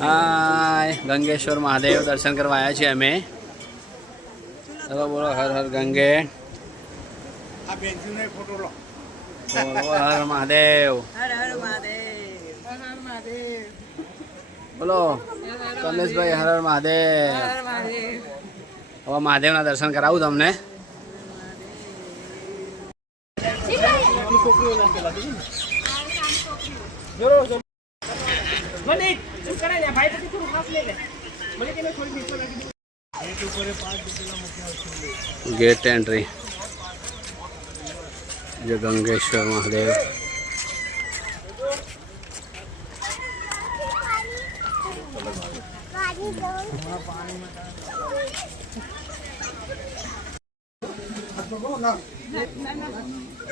હાય, ગંગેશ્વર મહાદેવ દર્શન કરવા આવ્યા છીએ અમે. ચલો બોલો, હર હર ગંગે. હર મહાદેવ. બોલો લો હર હર મહાદેવ. હવે મહાદેવના દર્શન કરાવું તમને. મહાદેવ ગેટ એન્ટ્રી જે ગંગેશ્વર મહાદેવ.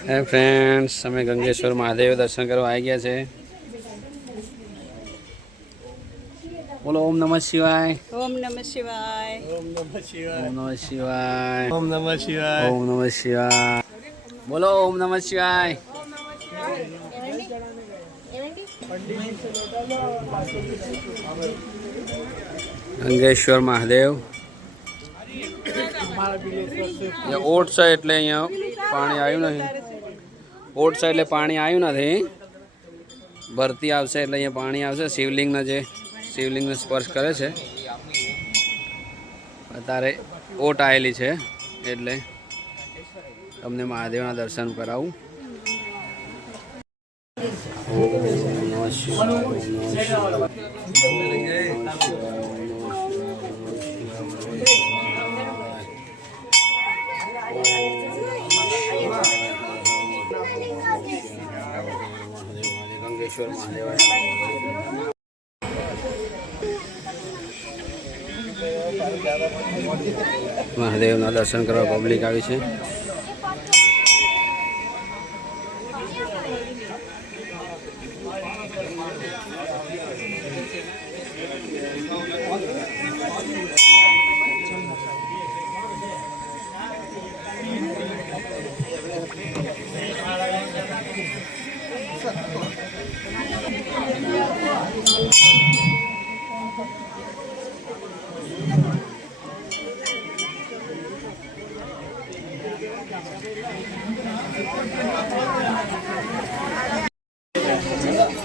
હે ફ્રેન્ડ્સ અમે ગંગેશ્વર મહાદેવ દર્શન કરવા આવી ગયા છે. બોલો ઓમ નમઃ શિવાય. ઓમ નમઃ શિવાય. ઓમ નમઃ શિવાય. ઓમ નમઃ શિવાય. ઓમ નમઃ શિવાય. ઓમ નમઃ શિવાય. બોલો ઓમ નમઃ શિવાય. ગંગેશ્વર મહાદેવ. ઓટ છે એટલે અહીંયા પાણી આવ્યું નથી. ઓટ છે એટલે પાણી આવ્યું નથી. ભરતી આવશે એટલે અહીંયા પાણી આવશે. શિવલિંગના જે શિવલિંગને સ્પર્શ કરે છે. અત્યારે ઓટ આવેલી છે, એટલે તમને મહાદેવના દર્શન કરાવું. ગંગેશ્વર નમઃ મહાદેવના દર્શન કરવા પબ્લિક આવી છે.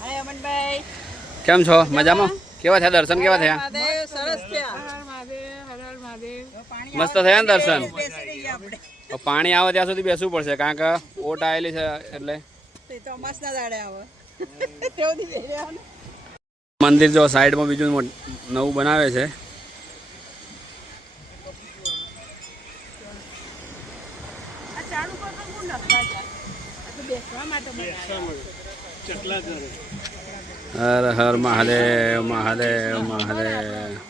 હાય અમનભાઈ. કેમ છો? મજામાં? કેવા થયા? દર્શન કેવા થયા? સરસ થયા. હર મહાદેવ હર હર મહાદેવ. મસ્ત થયા ને દર્શન? પાણી આવે ત્યાં સુધી બેસવું પડશે કારણ કે ઓટ આવેલી છે એટલે. મંદિર જો સાઈડમાં બીજું નવું બનાવે છે. બેસવા માટે હર હર મહાદેવ મહાદેવ મહાદેવ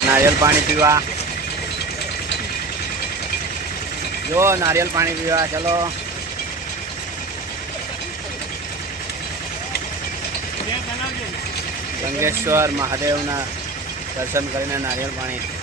નારિયેલ પાણી પીવા જો નારિયેલ પાણી પીવા ચલો ગંગેશ્વર મહાદેવના દર્શન કરીને નારિયેળ પાણી